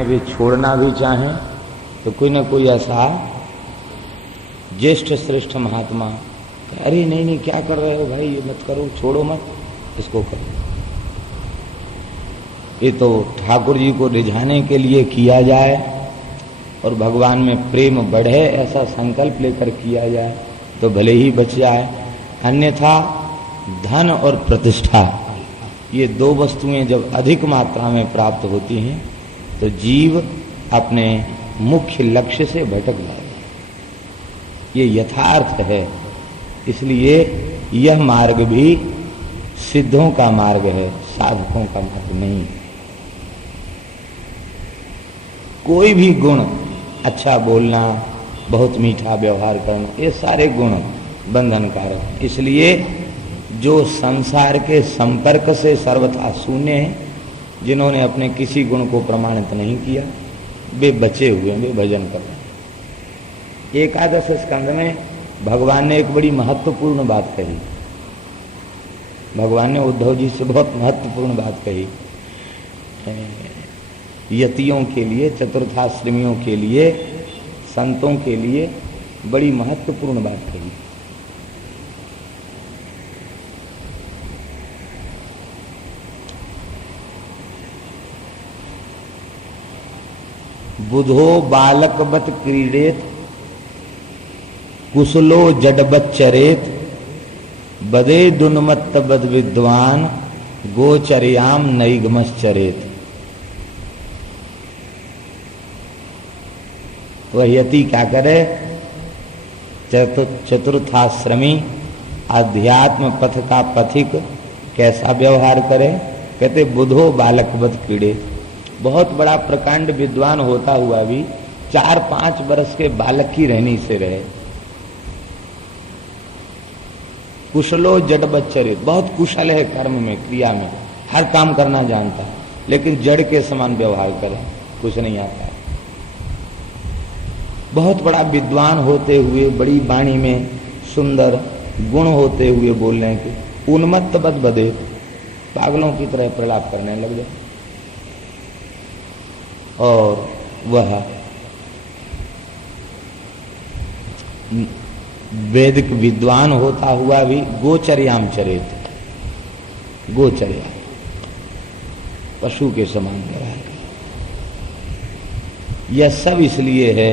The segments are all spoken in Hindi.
वे छोड़ना भी चाहें तो कोई ना कोई ऐसा ज्येष्ठ श्रेष्ठ महात्मा, अरे नहीं नहीं क्या कर रहे हो भाई, ये मत करो, छोड़ो मत, इसको करो। ये तो ठाकुर जी को रिझाने के लिए किया जाए और भगवान में प्रेम बढ़े ऐसा संकल्प लेकर किया जाए तो भले ही बच जाए। अन्यथा धन और प्रतिष्ठा, ये दो वस्तुएं जब अधिक मात्रा में प्राप्त होती हैं तो जीव अपने मुख्य लक्ष्य से भटक जाता है। ये यथार्थ है। इसलिए यह मार्ग भी सिद्धों का मार्ग है, साधकों का मार्ग नहीं। कोई भी गुण, अच्छा बोलना, बहुत मीठा व्यवहार करना, ये सारे गुण बंधनकारक हैं। इसलिए जो संसार के संपर्क से सर्वथा शून्य हैं, जिन्होंने अपने किसी गुण को प्रमाणित नहीं किया, वे बचे हुए, वे भजन कर रहे हैं। एकादश स्कंद में भगवान ने एक बड़ी महत्वपूर्ण बात कही। भगवान ने उद्धव जी से बहुत महत्वपूर्ण बात कही। यतियों के लिए, चतुर्थाश्रमियों के लिए, संतों के लिए बड़ी महत्वपूर्ण बात कही। बुधो बालकवत क्रीडेत, कुशलो जडबत चरेत, बदे दुन्मत्त बद विद्वान, गोचर्याम नैगमश्चरेत। वह यति क्या करे? चतुर्थाश्रमी अध्यात्म पथ का पथिक कैसा व्यवहार करे? कहते बुधो बालकवत क्रीडेत, बहुत बड़ा प्रकांड विद्वान होता हुआ भी 4-5 वर्ष के बालक की रहनी से रहे। कुशलो जड़ बच्चरित, बहुत कुशल है कर्म में, क्रिया में, हर काम करना जानता है, लेकिन जड़ के समान व्यवहार करे, कुछ नहीं आता है। बहुत बड़ा विद्वान होते हुए, बड़ी वाणी में सुंदर गुण होते हुए बोल रहे हैं कि उन्मत्त बद बदे, पागलों की तरह प्रलाप करने लग जाए। और वह वैदिक विद्वान होता हुआ भी गोचर्याम चरित, गोचर्या पशु के समान व्यवहार है। यह सब इसलिए है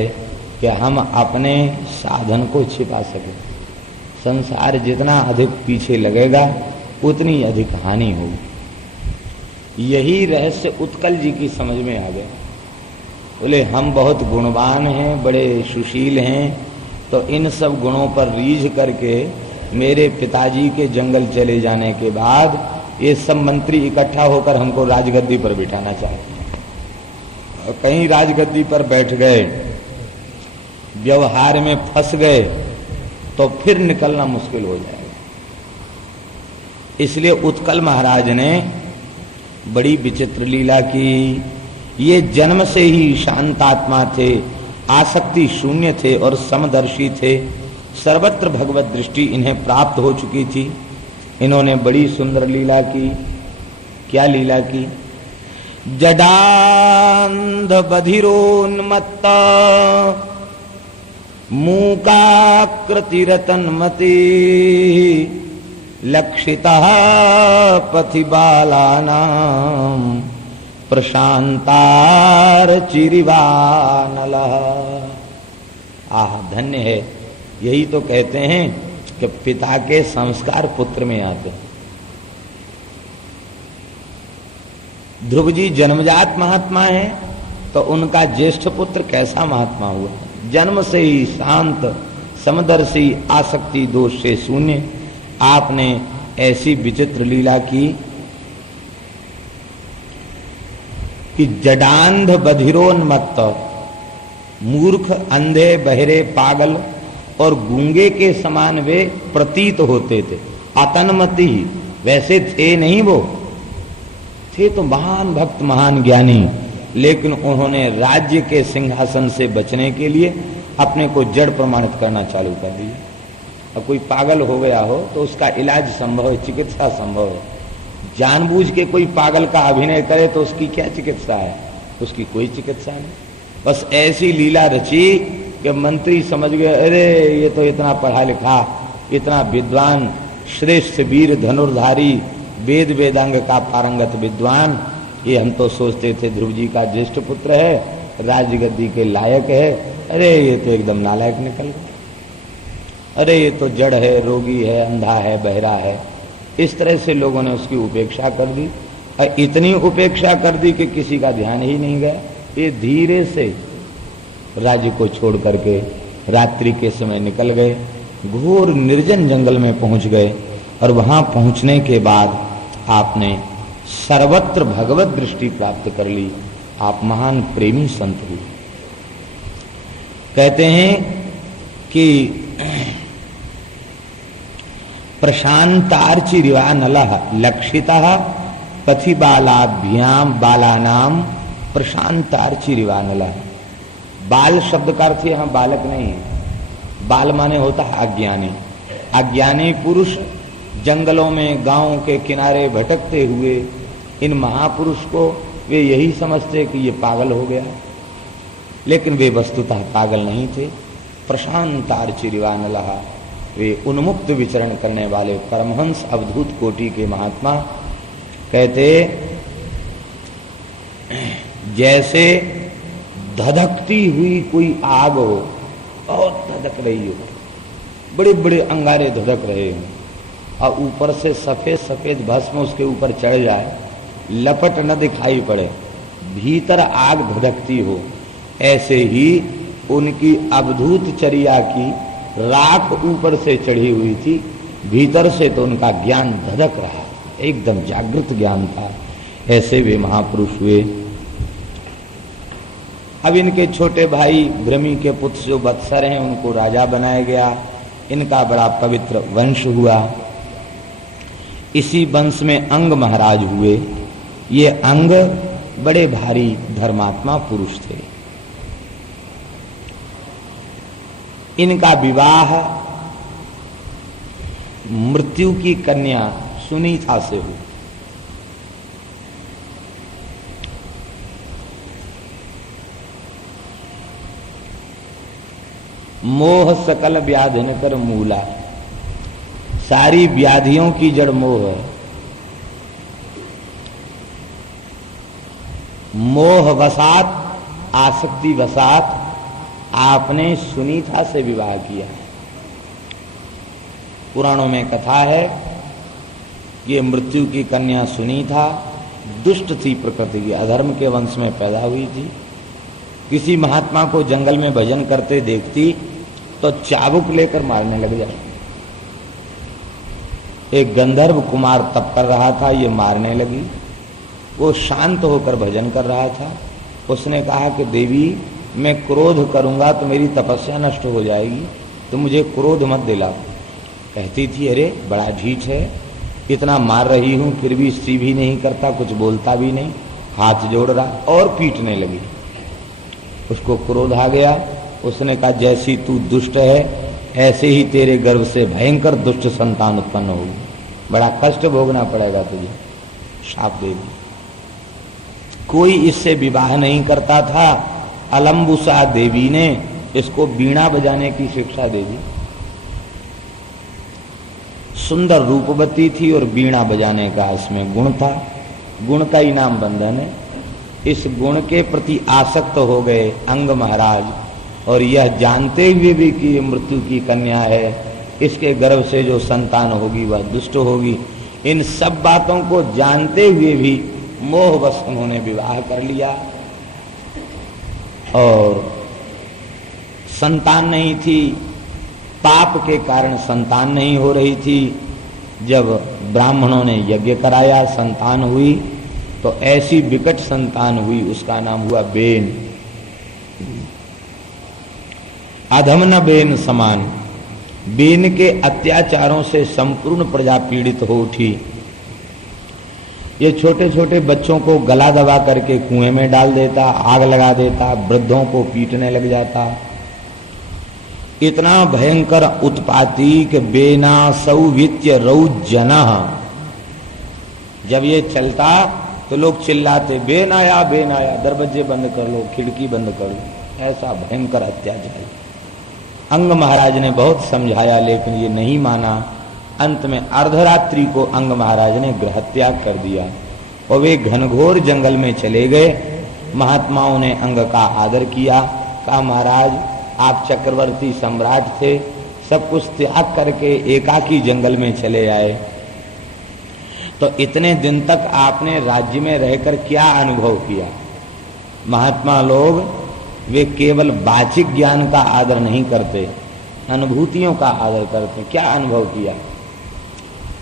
कि हम अपने साधन को छिपा सकें। संसार जितना अधिक पीछे लगेगा उतनी अधिक हानि होगी। यही रहस्य उत्कल जी की समझ में आ गया। बोले हम बहुत गुणवान हैं, बड़े सुशील हैं, तो इन सब गुणों पर रीझ करके मेरे पिताजी के जंगल चले जाने के बाद ये सब मंत्री इकट्ठा होकर हमको राजगद्दी पर बिठाना चाहते हैं। और कहीं राजगद्दी पर बैठ गए, व्यवहार में फंस गए, तो फिर निकलना मुश्किल हो जाएगा। इसलिए उत्कल महाराज ने बड़ी विचित्र लीला की। ये जन्म से ही शांतात्मा थे, आसक्ति शून्य थे और समदर्शी थे। सर्वत्र भगवत दृष्टि इन्हें प्राप्त हो चुकी थी। इन्होंने बड़ी सुंदर लीला की। क्या लीला की? जडांध बधिरोन्मत्त मूकाकृति रतनमति, लक्षितः पथि बालानां प्रशांतार चिरिवानल। आह, धन्य है। यही तो कहते हैं कि पिता के संस्कार पुत्र में आते। ध्रुव जी जन्मजात महात्मा है, तो उनका ज्येष्ठ पुत्र कैसा महात्मा हुआ? जन्म से ही शांत, समदर्शी, आसक्ति दोष से शून्य। आपने ऐसी विचित्र लीला की कि जडांध बधिरोन्मत्त, मूर्ख, अंधे, बहरे, पागल और गूंगे के समान वे प्रतीत होते थे। अतन्मति, वैसे थे नहीं, वो थे तो महान भक्त, महान ज्ञानी, लेकिन उन्होंने राज्य के सिंहासन से बचने के लिए अपने को जड़ प्रमाणित करना चालू कर दिया। अब कोई पागल हो गया हो तो उसका इलाज संभव है, चिकित्सा संभव है। जानबूझ के कोई पागल का अभिनय करे तो उसकी क्या चिकित्सा है? उसकी कोई चिकित्सा नहीं। बस ऐसी लीला रची कि मंत्री समझ गए, अरे ये तो इतना पढ़ा लिखा, इतना विद्वान, श्रेष्ठ वीर धनुर्धारी, वेद वेदांग का पारंगत विद्वान, ये हम तो सोचते थे ध्रुव जी का ज्येष्ठ पुत्र है, राजगद्दी के लायक है, अरे ये तो एकदम नालायक निकल गया, अरे ये तो जड़ है, रोगी है, अंधा है, बहरा है। इस तरह से लोगों ने उसकी उपेक्षा कर दी, और इतनी उपेक्षा कर दी कि किसी का ध्यान ही नहीं गया। ये धीरे से राज्य को छोड़ करके रात्रि के समय निकल गए, घोर निर्जन जंगल में पहुंच गए, और वहां पहुंचने के बाद आपने सर्वत्र भगवत दृष्टि प्राप्त कर ली। आप महान प्रेमी संत हुए। कहते हैं कि प्रशांतार्चिरिवा नलः लक्षितः पथि बालाभ्याम बालानाम प्रशांतार्चिरिवा नलः। बाल शब्द का अर्थ यहाँ बालक नहीं है, बाल माने होता है अज्ञानी। अज्ञानी पुरुष जंगलों में गांवों के किनारे भटकते हुए इन महापुरुष को वे यही समझते कि ये पागल हो गया, लेकिन वे वस्तुतः पागल नहीं थे। प्रशांतार्चिरिवा नलः, वे उन्मुक्त विचरण करने वाले परमहंस अवधूत कोटि के महात्मा। कहते जैसे धधकती हुई कोई आग हो, बहुत धधक रही हो, बड़े बड़े अंगारे धधक रहे हो, और ऊपर से सफेद सफेद भस्म उसके ऊपर चढ़ जाए, लपट न दिखाई पड़े, भीतर आग धधकती हो, ऐसे ही उनकी अवधूत चर्या की राख ऊपर से चढ़ी हुई थी, भीतर से तो उनका ज्ञान धधक रहा, एकदम जागृत ज्ञान था। ऐसे वे महापुरुष हुए। अब इनके छोटे भाई भ्रमी के पुत्र जो बत्सर हैं उनको राजा बनाया गया। इनका बड़ा पवित्र वंश हुआ। इसी वंश में अंग महाराज हुए। ये अंग बड़े भारी धर्मात्मा पुरुष थे। इनका विवाह मृत्यु की कन्या सुनीता से हुआ। मोह सकल व्याधिन कर मूला, सारी व्याधियों की जड़ मोह है। मोह वसात, आसक्ति वसात आपने सुनीता से विवाह किया। पुराणों में कथा है ये मृत्यु की कन्या सुनीता दुष्ट थी, प्रकृति की अधर्म के वंश में पैदा हुई थी। किसी महात्मा को जंगल में भजन करते देखती तो चाबुक लेकर मारने लग जाती। एक गंधर्व कुमार तप कर रहा था, ये मारने लगी। वो शांत होकर भजन कर रहा था। उसने कहा कि देवी मैं क्रोध करूंगा तो मेरी तपस्या नष्ट हो जाएगी, तो मुझे क्रोध मत दिलाओ। कहती थी अरे बड़ा ढीठ है, इतना मार रही हूं फिर भी सी भी नहीं करता, कुछ बोलता भी नहीं, हाथ जोड़ रहा, और पीटने लगी। उसको क्रोध आ गया। उसने कहा जैसी तू दुष्ट है ऐसे ही तेरे गर्भ से भयंकर दुष्ट संतान उत्पन्न होगी, बड़ा कष्ट भोगना पड़ेगा तुझे, शाप दे दी। कोई इससे विवाह नहीं करता था। अलम्बुसा देवी ने इसको बीणा बजाने की शिक्षा दे दी। सुंदर रूपवती थी और बीणा बजाने का इसमें गुण था। गुण का इनाम बंधन है। इस गुण के प्रति आसक्त हो गए अंग महाराज, और यह जानते हुए भी कि ये मृत्यु की कन्या है, इसके गर्भ से जो संतान होगी वह दुष्ट होगी, इन सब बातों को जानते हुए भी मोहवश उन्होंने विवाह कर लिया। और संतान नहीं थी, पाप के कारण संतान नहीं हो रही थी। जब ब्राह्मणों ने यज्ञ कराया, संतान हुई, तो ऐसी विकट संतान हुई, उसका नाम हुआ बेन। अधम न बेन समान। बेन के अत्याचारों से संपूर्ण प्रजा पीड़ित हो उठी। ये छोटे छोटे बच्चों को गला दबा करके कुएं में डाल देता, आग लगा देता, वृद्धों को पीटने लग जाता। इतना भयंकर उत्पाती कि बेना सौवित्य रौजना। जब ये चलता तो लोग चिल्लाते, बेनाया बेनाया, दरवाजे बंद कर लो, खिड़की बंद कर लो। ऐसा भयंकर अत्याचार। अंग महाराज ने बहुत समझाया लेकिन ये नहीं माना। अंत में अर्धरात्रि को अंग महाराज ने गृह त्याग कर दिया और वे घनघोर जंगल में चले गए। महात्माओं ने अंग का आदर किया, कहा महाराज आप चक्रवर्ती सम्राट थे, सब कुछ त्याग करके एकाकी जंगल में चले आए, तो इतने दिन तक आपने राज्य में रहकर क्या अनुभव किया? महात्मा लोग वे केवल वाचिक ज्ञान का आदर नहीं करते, अनुभूतियों का आदर करते। क्या अनुभव किया?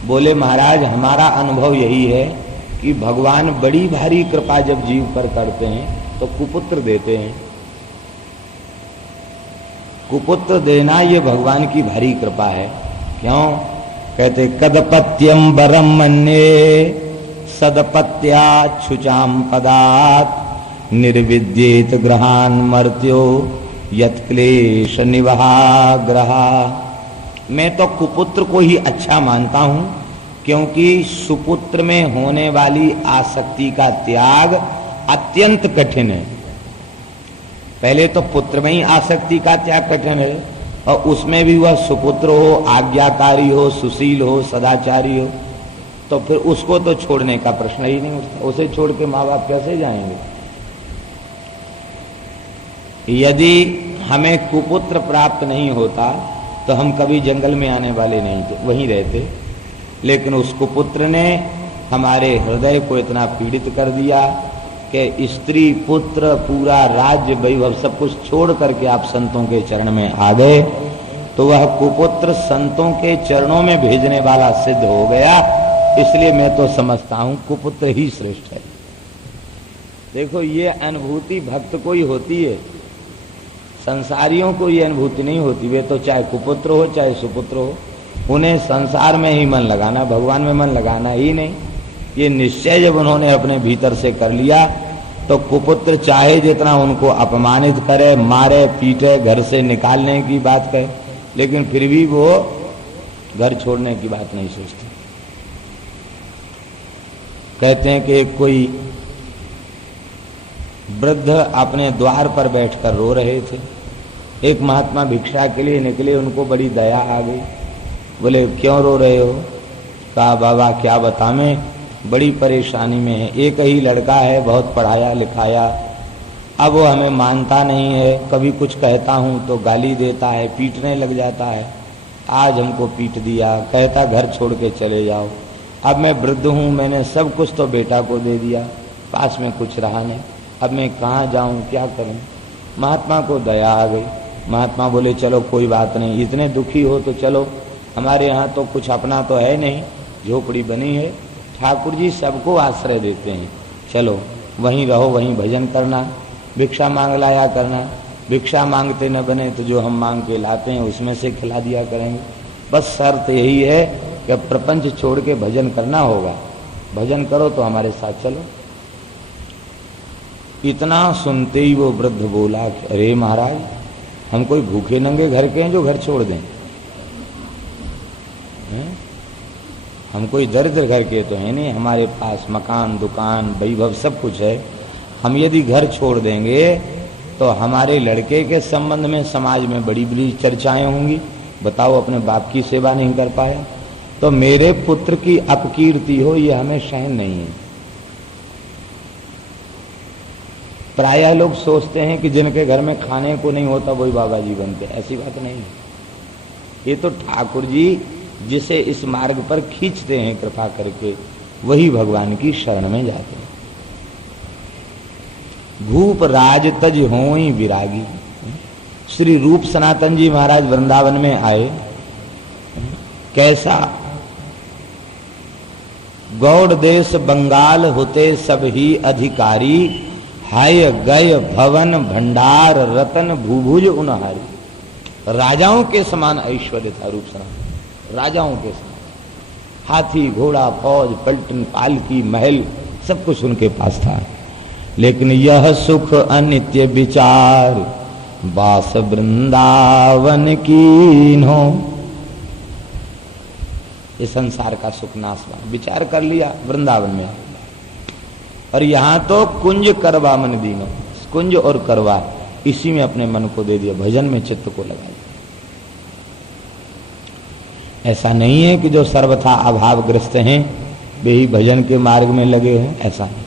बोले महाराज हमारा अनुभव यही है कि भगवान बड़ी भारी कृपा जब जीव पर करते हैं तो कुपुत्र देते हैं। कुपुत्र देना ये भगवान की भारी कृपा है। क्यों? कहते कदपत्यम बरम मन्ये सदपत्या छुचाम पदात निर्विद्येत ग्रहान मर्त्यो यत क्लेश निवहा ग्रहा। मैं तो कुपुत्र को ही अच्छा मानता हूं क्योंकि सुपुत्र में होने वाली आसक्ति का त्याग अत्यंत कठिन है। पहले तो पुत्र में ही आसक्ति का त्याग कठिन है और उसमें भी वह सुपुत्र हो, आज्ञाकारी हो, सुशील हो, सदाचारी हो, तो फिर उसको तो छोड़ने का प्रश्न ही नहीं उठता। उसे छोड़ के माँ बाप कैसे जाएंगे? यदि हमें कुपुत्र प्राप्त नहीं होता तो हम कभी जंगल में आने वाले नहीं थे, वहीं रहते। लेकिन उस कुपुत्र ने हमारे हृदय को इतना पीड़ित कर दिया कि स्त्री पुत्र पूरा राज्य वैभव सब कुछ छोड़ करके आप संतों के चरण में आ गए, तो वह कुपुत्र संतों के चरणों में भेजने वाला सिद्ध हो गया। इसलिए मैं तो समझता हूं कुपुत्र ही श्रेष्ठ है। देखो ये अनुभूति भक्त को ही होती है, संसारियों को ये अनुभूति नहीं होती। वे तो चाहे कुपुत्र हो चाहे सुपुत्र हो, उन्हें संसार में ही मन लगाना, भगवान में मन लगाना ही नहीं। ये निश्चय जब उन्होंने अपने भीतर से कर लिया तो कुपुत्र चाहे जितना उनको अपमानित करे, मारे, पीटे, घर से निकालने की बात कहे, लेकिन फिर भी वो घर छोड़ने की बात नहीं सोचते। कहते हैं कि एक कोई वृद्ध अपने द्वार पर बैठकर रो रहे थे। एक महात्मा भिक्षा के लिए निकले, उनको बड़ी दया आ गई। बोले क्यों रो रहे हो? कहा बाबा क्या बताएं, बड़ी परेशानी में है। एक ही लड़का है, बहुत पढ़ाया लिखाया, अब वो हमें मानता नहीं है। कभी कुछ कहता हूँ तो गाली देता है, पीटने लग जाता है। आज हमको पीट दिया, कहता घर छोड़ के चले जाओ। अब मैं वृद्ध हूँ, मैंने सब कुछ तो बेटा को दे दिया, पास में कुछ रहा नहीं, अब मैं कहाँ जाऊँ, क्या करूँ? महात्मा को दया आ गई। महात्मा बोले चलो कोई बात नहीं, इतने दुखी हो तो चलो, हमारे यहाँ तो कुछ अपना तो है नहीं, झोपड़ी बनी है, ठाकुर जी सबको आश्रय देते हैं, चलो वहीं रहो, वहीं भजन करना, भिक्षा मांग लाया करना। भिक्षा मांगते न बने तो जो हम मांग के लाते हैं उसमें से खिला दिया करेंगे। बस शर्त यही है कि प्रपंच छोड़ के भजन करना होगा, भजन करो तो हमारे साथ चलो। इतना सुनते ही वो वृद्ध बोला अरे महाराज हम कोई भूखे नंगे घर के हैं जो घर छोड़ दें? हम कोई दरिद्र घर के तो है नहीं, हमारे पास मकान, दुकान, वैभव सब कुछ है। हम यदि घर छोड़ देंगे तो हमारे लड़के के संबंध में समाज में बड़ी बड़ी चर्चाएं होंगी। बताओ अपने बाप की सेवा नहीं कर पाया तो मेरे पुत्र की अपकीर्ति हो, ये हमें सहन नहीं है। प्रायः लोग सोचते हैं कि जिनके घर में खाने को नहीं होता वही बाबा जी बनते, ऐसी बात नहीं है। ये तो ठाकुर जी जिसे इस मार्ग पर खींचते हैं कृपा करके, वही भगवान की शरण में जाते हैं। भूप राज तज होई विरागी। श्री रूप सनातन जी महाराज वृंदावन में आए, कैसा गौड़ देश बंगाल होते सब ही अधिकारी, हाय गय भवन भंडार रतन भूभुज उनहारी। राजाओं के समान ऐश्वर्य था रूप सनातन, राजाओं के समान। हाथी घोड़ा फौज पलटन पालकी महल सब कुछ उनके पास था। लेकिन यह सुख अनित्य विचार बास वृंदावन कीन्हो। इस संसार का सुख नाशवान विचार कर लिया, वृंदावन में आ गया। और यहां तो कुंज करवा मन दीनो, कुंज और करवा इसी में अपने मन को दे दिया, भजन में चित्त को लगा दिया। ऐसा नहीं है कि जो सर्वथा अभावग्रस्त हैं वे ही भजन के मार्ग में लगे हैं, ऐसा नहीं।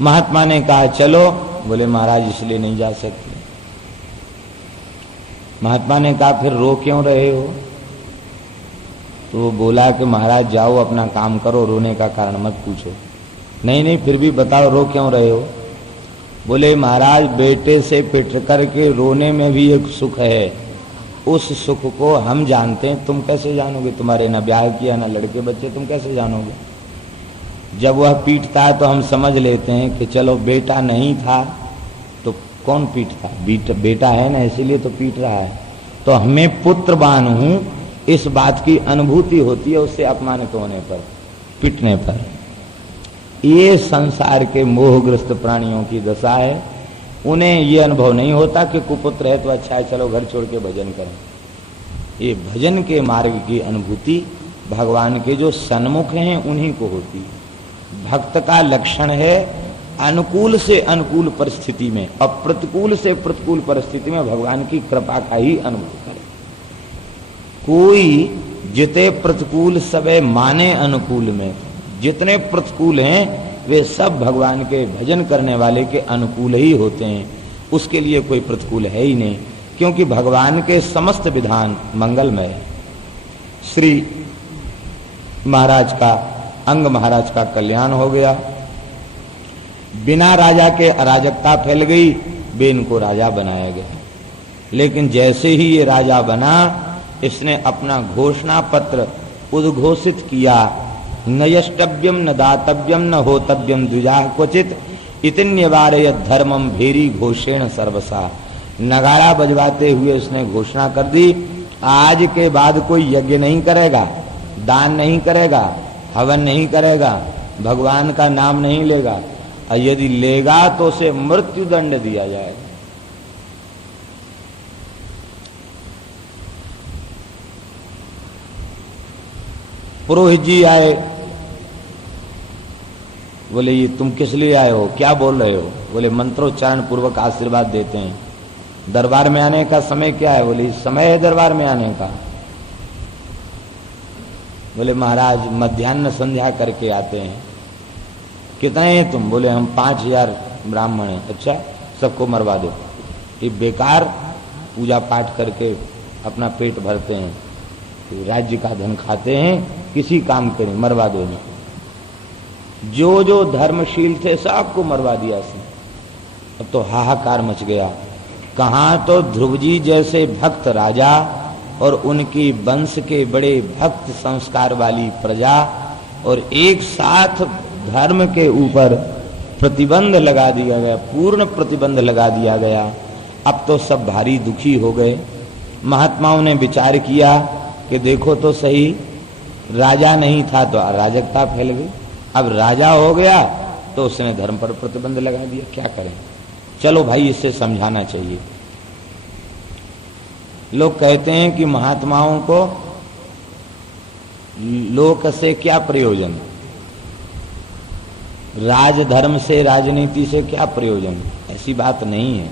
महात्मा ने कहा चलो, बोले महाराज इसलिए नहीं जा सकते। महात्मा ने कहा फिर रो क्यों रहे हो? तो वो बोला कि महाराज जाओ अपना काम करो, रोने का कारण मत पूछो। नहीं नहीं फिर भी बताओ रो क्यों रहे हो? बोले महाराज बेटे से पिट करके रोने में भी एक सुख है, उस सुख को हम जानते हैं, तुम कैसे जानोगे? तुम्हारे ना ब्याह किया ना लड़के बच्चे, तुम कैसे जानोगे? जब वह पीटता है तो हम समझ लेते हैं कि चलो बेटा नहीं था तो कौन पीटता, बेटा है ना इसीलिए तो पीट रहा है। तो हमें पुत्रवान हूं इस बात की अनुभूति होती है उससे अपमानित होने पर, पिटने पर। ये संसार के मोहग्रस्त प्राणियों की दशा है। उन्हें ये अनुभव नहीं होता कि कुपुत्र है तो अच्छा है चलो घर छोड़ के भजन करें। ये भजन के मार्ग की अनुभूति भगवान के जो सन्मुख हैं उन्हीं को होती है। भक्त का लक्षण है अनुकूल से अनुकूल परिस्थिति में और प्रतिकूल से प्रतिकूल परिस्थिति में भगवान की कृपा का ही अनुभव करे। कोई जिते प्रतिकूल सबे माने अनुकूल में, जितने प्रतिकूल हैं वे सब भगवान के भजन करने वाले के अनुकूल ही होते हैं, उसके लिए कोई प्रतिकूल है ही नहीं, क्योंकि भगवान के समस्त विधान मंगलमय है। श्री महाराज का, अंग महाराज का कल्याण हो गया, बिना राजा के अराजकता फैल गई, बे इनको राजा बनाया गया। लेकिन जैसे ही ये राजा बना इसने अपना घोषणा पत्र उद्घोषित किया, न यष्टव्यम न दातव्यम न होतव्यम द्विजा क्वचित इतिन्यवारे धर्मम भेरी घोषेण सर्वसा। नगाड़ा बजवाते हुए उसने घोषणा कर दी, आज के बाद कोई यज्ञ नहीं करेगा, दान नहीं करेगा, हवन नहीं करेगा, भगवान का नाम नहीं लेगा, और यदि लेगा तो उसे मृत्यु दंड दिया जाएगा। पुरोहित जी आए, बोले ये तुम किस लिए आए हो, क्या बोल रहे हो? बोले मंत्रोच्चारण पूर्वक आशीर्वाद देते हैं। दरबार में आने का समय क्या है? बोले समय है दरबार में आने का। बोले महाराज मध्याह्न संध्या करके आते हैं। कितने हैं तुम? बोले हम 5000 ब्राह्मण हैं। अच्छा सबको मरवा दो, ये बेकार पूजा पाठ करके अपना पेट भरते हैं, राज्य का धन खाते हैं, किसी काम के नहीं, मरवा दो नहीं। जो जो धर्मशील थे सबको मरवा दिया इसने। अब तो हाहाकार मच गया। कहाँ तो ध्रुव जी जैसे भक्त राजा और उनकी वंश के बड़े भक्त संस्कार वाली प्रजा, और एक साथ धर्म के ऊपर प्रतिबंध लगा दिया गया, पूर्ण प्रतिबंध लगा दिया गया। अब तो सब भारी दुखी हो गए। महात्माओं ने विचार किया कि देखो तो सही, राजा नहीं था तो अराजकता फैल गई, अब राजा हो गया तो उसने धर्म पर प्रतिबंध लगा दिया, क्या करें? चलो भाई इससे समझाना चाहिए। लोग कहते हैं कि महात्माओं को लोक से क्या प्रयोजन, राजधर्म से राजनीति से क्या प्रयोजन? ऐसी बात नहीं है।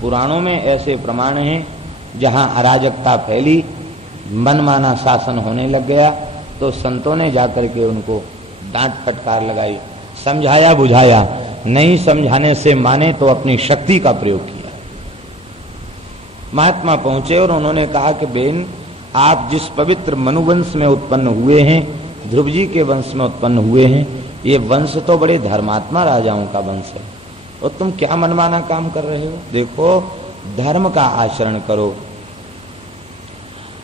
पुराणों में ऐसे प्रमाण हैं जहां अराजकता फैली, मनमाना शासन होने लग गया तो संतों ने जाकर के उनको डांट फटकार लगाई, समझाया बुझाया, नहीं समझाने से माने तो अपनी शक्ति का प्रयोग किया। महात्मा पहुंचे और उन्होंने कहा कि बेन आप जिस पवित्र मनुवंश में उत्पन्न हुए हैं, ध्रुव जी के वंश में उत्पन्न हुए हैं, ये वंश तो बड़े धर्मात्मा राजाओं का वंश है, और तुम क्या मनमाना काम कर रहे हो? देखो धर्म का आचरण करो।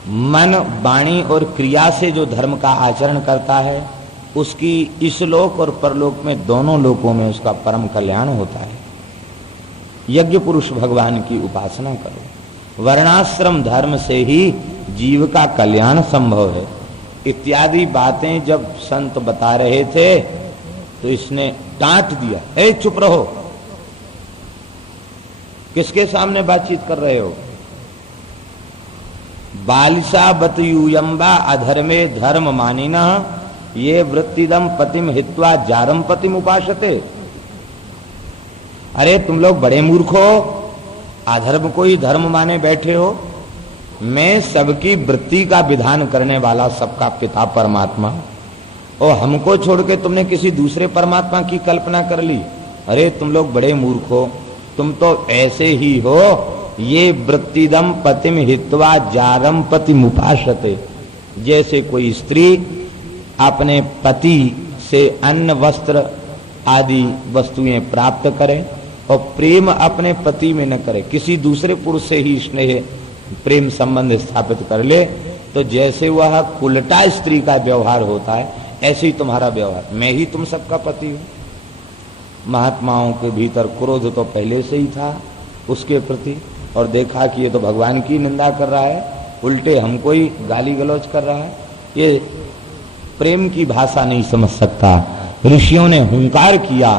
मन वाणी और क्रिया से जो धर्म का आचरण करता है उसकी इस लोक और परलोक में दोनों लोकों में उसका परम कल्याण होता है। यज्ञ पुरुष भगवान की उपासना करो, वर्णाश्रम धर्म से ही जीव का कल्याण संभव है, इत्यादि बातें जब संत बता रहे थे तो इसने डांट दिया, ए चुप रहो, किसके सामने बातचीत कर रहे हो? बालिशा बतयूयम्बा अधर्मे धर्म मानिना ये वृत्तिदम पतिम हित्वा जारम पतिम उपासते। अरे तुम लोग बड़े मूर्ख हो, अधर्म को ही धर्म माने बैठे हो। मैं सबकी वृत्ति का विधान करने वाला सबका पिता परमात्मा, और हमको छोड़ के तुमने किसी दूसरे परमात्मा की कल्पना कर ली। अरे तुम लोग बड़े मूर्ख हो, तुम तो ऐसे ही हो। ये वृत्तिदम पतिम हित्वा जारम पतिम उपासते। जैसे कोई स्त्री अपने पति से अन्न वस्त्र आदि वस्तुएं प्राप्त करे और प्रेम अपने पति में न करे, किसी दूसरे पुरुष से ही स्नेह प्रेम संबंध स्थापित कर ले, तो जैसे वह उल्टा स्त्री का व्यवहार होता है, ऐसे ही तुम्हारा व्यवहार। मैं ही तुम सबका पति हूं। महात्माओं के भीतर क्रोध तो पहले से ही था उसके प्रति, और देखा कि ये तो भगवान की निंदा कर रहा है, उल्टे हमको ही गाली गलौज कर रहा है, ये प्रेम की भाषा नहीं समझ सकता। ऋषियों ने हुंकार किया,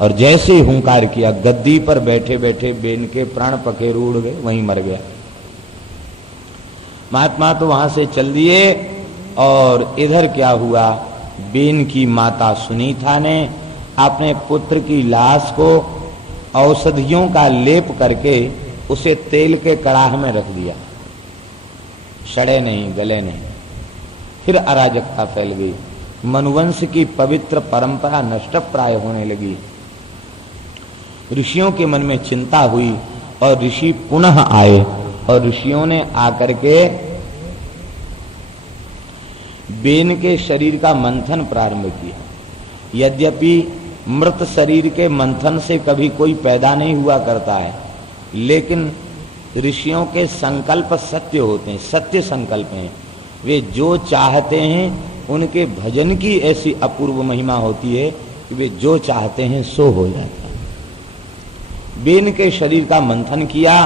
और जैसे ही हुंकार किया गद्दी पर बैठे बैठे बेन के प्राण पखेरु उड़ गए, वहीं मर गया। महात्मा तो वहां से चल दिए, और इधर क्या हुआ, बेन की माता सुनीता ने अपने पुत्र की लाश को औषधियों का लेप करके उसे तेल के कड़ाह में रख दिया, सड़े नहीं गले नहीं। फिर अराजकता फैल गई, मनुवंश की पवित्र परंपरा नष्ट प्राय होने लगी। ऋषियों के मन में चिंता हुई, और ऋषि पुनः आए, और ऋषियों ने आकर के बेन के शरीर का मंथन प्रारंभ किया। यद्यपि मृत शरीर के मंथन से कभी कोई पैदा नहीं हुआ करता है, लेकिन ऋषियों के संकल्प सत्य होते हैं, सत्य संकल्प हैं। वे जो चाहते हैं उनके भजन की ऐसी अपूर्व महिमा होती है कि वे जो चाहते हैं सो हो जाता है। बेन के शरीर का मंथन किया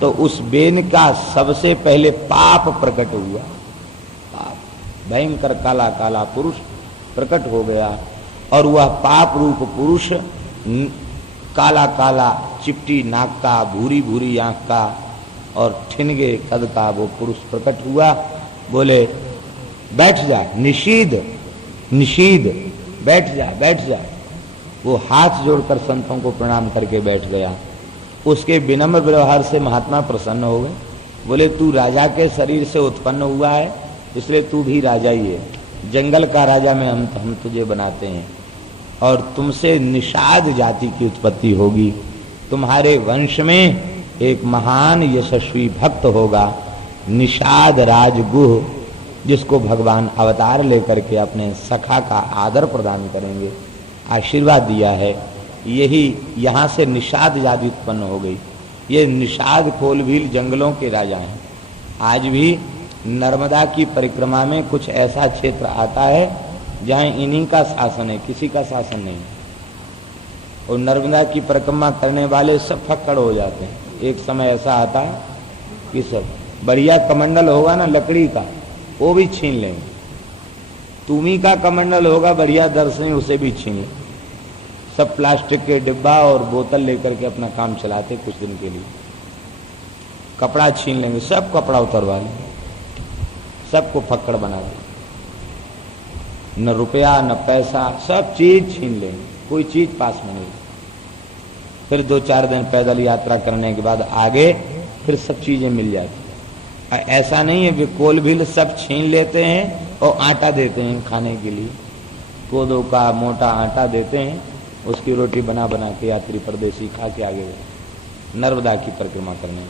तो उस बेन का सबसे पहले पाप प्रकट हुआ। पाप, भयंकर काला काला पुरुष प्रकट हो गया, और वह पाप रूप पुरुष काला काला चिपटी नाक का, भूरी भूरी आंख का और ठिनगे कद का वो पुरुष प्रकट हुआ। बोले बैठ जा, निषीद निषीद, बैठ जा बैठ जा। वो हाथ जोड़कर संतों को प्रणाम करके बैठ गया। उसके विनम्र व्यवहार से महात्मा प्रसन्न हो गए। बोले तू राजा के शरीर से उत्पन्न हुआ है, इसलिए तू भी राजा ही है। जंगल का राजा में हम तुझे बनाते हैं, और तुमसे निषाद जाति की उत्पत्ति होगी। तुम्हारे वंश में एक महान यशस्वी भक्त होगा, निषाद राजगुह, जिसको भगवान अवतार लेकर के अपने सखा का आदर प्रदान करेंगे, आशीर्वाद दिया है। यही यहाँ से निषाद जाति उत्पन्न हो गई। ये निषाद खोलभील जंगलों के राजा हैं। आज भी नर्मदा की परिक्रमा में कुछ ऐसा क्षेत्र आता है जहाँ इन्हीं का शासन है, किसी का शासन नहीं। और नर्मदा की परिक्रमा करने वाले सब फक्कड़ हो जाते हैं। एक समय ऐसा आता है कि सब बढ़िया कमंडल होगा ना लकड़ी का, वो भी छीन लेंगे। तुमी का कमंडल होगा बढ़िया दर्शनी, उसे भी छीन लेंगे। सब प्लास्टिक के डिब्बा और बोतल लेकर के अपना काम चलाते कुछ दिन के लिए। कपड़ा छीन लेंगे, सब कपड़ा उतरवा लेंगे, सबको फक्कड़ बना देंगे। न रुपया न पैसा, सब चीज छीन लेंगे, कोई चीज पास में नहीं। फिर 2-4 दिन पैदल यात्रा करने के बाद आगे फिर सब चीजें मिल जाती। ऐसा नहीं है, वे कोलभील सब छीन लेते हैं और आटा देते हैं खाने के लिए। कोदो का मोटा आटा देते हैं, उसकी रोटी बना बना के यात्री परदेशी खा के आगे गए नर्मदा की परिक्रमा करने।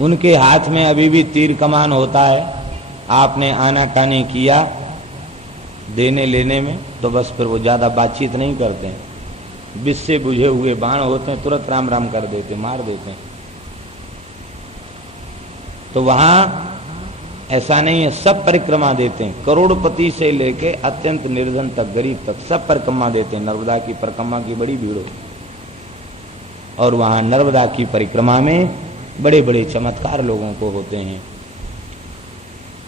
उनके हाथ में अभी भी तीर कमान होता है। आपने आनाकानी किया देने लेने में तो बस फिर वो ज्यादा बातचीत नहीं करते हैं। विष से बुझे हुए बाण होते हैं, तुरंत राम राम कर देते, मार देते हैं। तो वहां ऐसा नहीं है, सब परिक्रमा देते हैं। करोड़पति से लेके अत्यंत निर्धन तक, गरीब तक, सब परिक्रमा देते हैं। नर्मदा की परिक्रमा की बड़ी भीड़ हो, और वहां नर्मदा की परिक्रमा में बड़े बड़े चमत्कार लोगों को होते हैं।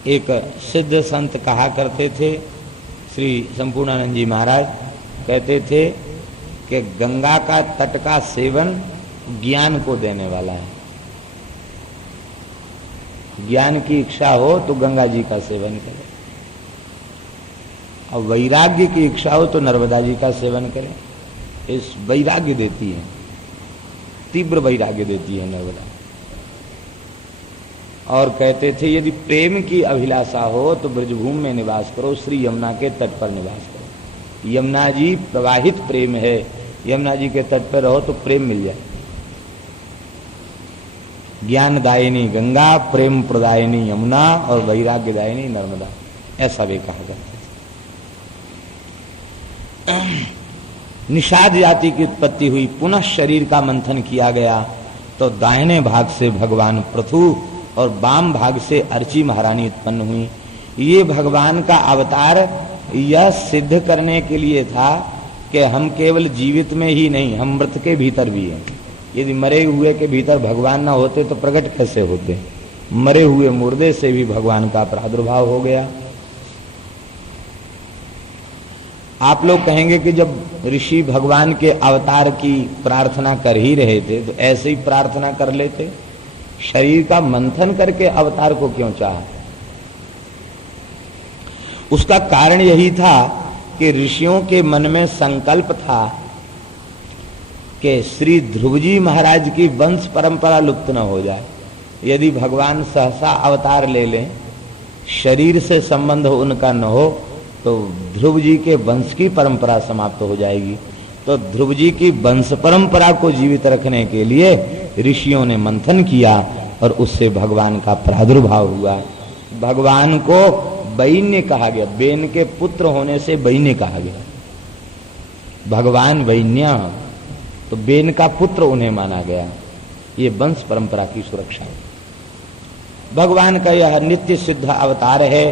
एक सिद्ध संत कहा करते थे, श्री संपूर्णानंद जी महाराज कहते थे कि गंगा का तट का सेवन ज्ञान को देने वाला है। ज्ञान की इच्छा हो तो गंगा जी का सेवन करें, और वैराग्य की इच्छा हो तो नर्मदा जी का सेवन करें। इस वैराग्य देती है, तीव्र वैराग्य देती है नर्मदा। और कहते थे यदि प्रेम की अभिलाषा हो तो ब्रजभूमि में निवास करो, श्री यमुना के तट पर निवास करो। यमुना जी प्रवाहित प्रेम है, यमुना जी के तट पर रहो तो प्रेम मिल जाए। ज्ञानदायिनी गंगा, प्रेम प्रदायिनी यमुना और वैराग्यदायिनी नर्मदा, ऐसा भी कहा जाता है। निषाद जाति की उत्पत्ति हुई, पुनः शरीर का मंथन किया गया तो दाहिने भाग से भगवान पृथु और वाम भाग से अर्ची महारानी उत्पन्न हुई। ये भगवान का अवतार यह सिद्ध करने के लिए था कि हम केवल जीवित में ही नहीं, हम मृत के भीतर भी हैं। यदि मरे हुए के भीतर भगवान ना होते तो प्रकट कैसे होते? मरे हुए मुर्दे से भी भगवान का प्रादुर्भाव हो गया। आप लोग कहेंगे कि जब ऋषि भगवान के अवतार की प्रार्थना कर ही रहे थे तो ऐसे ही प्रार्थना कर लेते, शरीर का मंथन करके अवतार को क्यों चाहा? उसका कारण यही था कि ऋषियों के मन में संकल्प था कि श्री ध्रुव जी महाराज की वंश परंपरा लुप्त न हो जाए। यदि भगवान सहसा अवतार ले लें, शरीर से संबंध उनका न हो तो ध्रुव जी के वंश की परंपरा समाप्त हो जाएगी। तो ध्रुव जी की वंश परंपरा को जीवित रखने के लिए ऋषियों ने मंथन किया और उससे भगवान का प्रादुर्भाव हुआ। भगवान को वैन्य कहा गया, बेन के पुत्र होने से वैन्य कहा गया। भगवान वैन्य, तो बेन का पुत्र उन्हें माना गया। ये वंश परंपरा की सुरक्षा है। भगवान का यह नित्य सिद्ध अवतार है।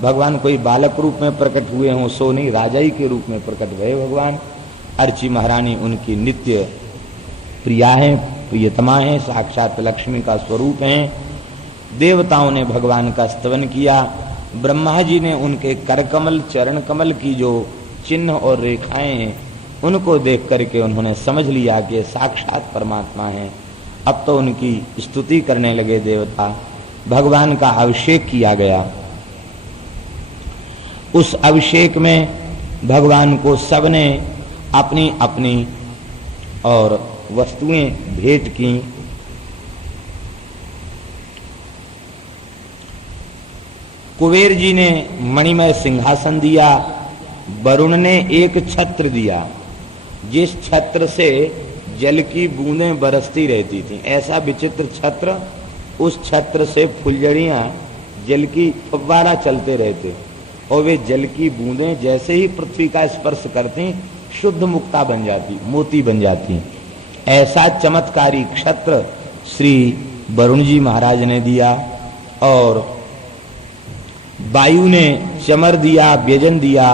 भगवान कोई बालक रूप में प्रकट हुए हों सो नहीं, राजाई के रूप में प्रकट हुए भगवान। अर्ची महारानी उनकी नित्य प्रिया है, प्रियतमा है, साक्षात लक्ष्मी का स्वरूप है। देवताओं ने भगवान का स्तवन किया। ब्रह्मा जी ने उनके करकमल चरण कमल की जो चिन्ह और रेखाएं हैं उनको देख करके उन्होंने समझ लिया कि साक्षात परमात्मा है। अब तो उनकी स्तुति करने लगे देवता। भगवान का अभिषेक किया गया। उस अभिषेक में भगवान को सबने अपनी अपनी और वस्तुएं भेंट की। कुबेर जी ने मणिमय सिंहासन दिया, वरुण ने एक छत्र दिया जिस छत्र से जल की बूंदें बरसती रहती थी। ऐसा विचित्र छत्र, उस छत्र से फुलझड़ियां जल की फव्वारा चलते रहते और वे जल की बूंदें जैसे ही पृथ्वी का स्पर्श करती शुद्ध मुक्ता बन जाती, मोती बन जाती। ऐसा चमत्कारी छत्र श्री वरुण जी महाराज ने दिया। और वायु ने चमर दिया, व्यजन दिया।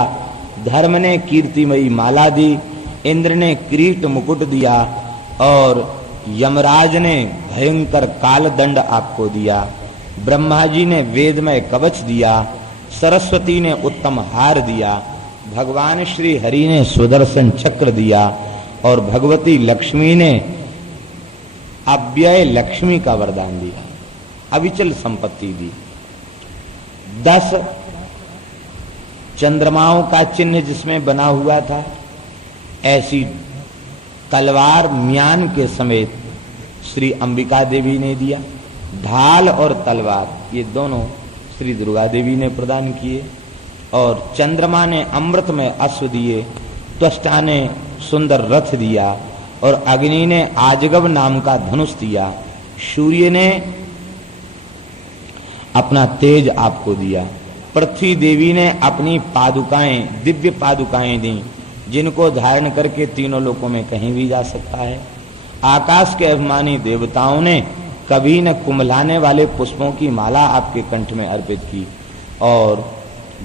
धर्म ने कीर्तिमयी माला दी। इंद्र ने किरीट मुकुट दिया और यमराज ने भयंकर काल दंड आपको दिया। ब्रह्मा जी ने वेदमय कवच दिया। सरस्वती ने उत्तम हार दिया। भगवान श्री हरि ने सुदर्शन चक्र दिया और भगवती लक्ष्मी ने अव्यय लक्ष्मी का वरदान दिया, अविचल संपत्ति दी। 10 चंद्रमाओं का चिन्ह जिसमें बना हुआ था, ऐसी तलवार म्यान के समेत श्री अंबिका देवी ने दिया। ढाल और तलवार ये दोनों श्री दुर्गा देवी ने प्रदान किए। और चंद्रमा ने अमृत में अश्व दिए, त्वष्टा ने सुंदर रथ दिया और अग्नि ने आजगव नाम का धनुष दिया। सूर्य ने अपना तेज आपको दिया। पृथ्वी देवी ने अपनी पादुकाएं, दिव्य पादुकाएं दी जिनको धारण करके तीनों लोकों में कहीं भी जा सकता है। आकाश के अभिमानी देवताओं ने कभी न कुम्हलाने वाले पुष्पों की माला आपके कंठ में अर्पित की। और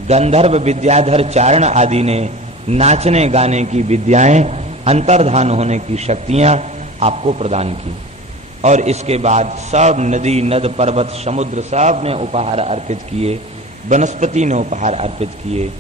गंधर्व विद्याधर चारण आदि ने नाचने गाने की विद्याएं, अंतर्धान होने की शक्तियां आपको प्रदान की। और इसके बाद सब नदी नद पर्वत समुद्र सब ने उपहार अर्पित किए। वनस्पति ने उपहार अर्पित किए।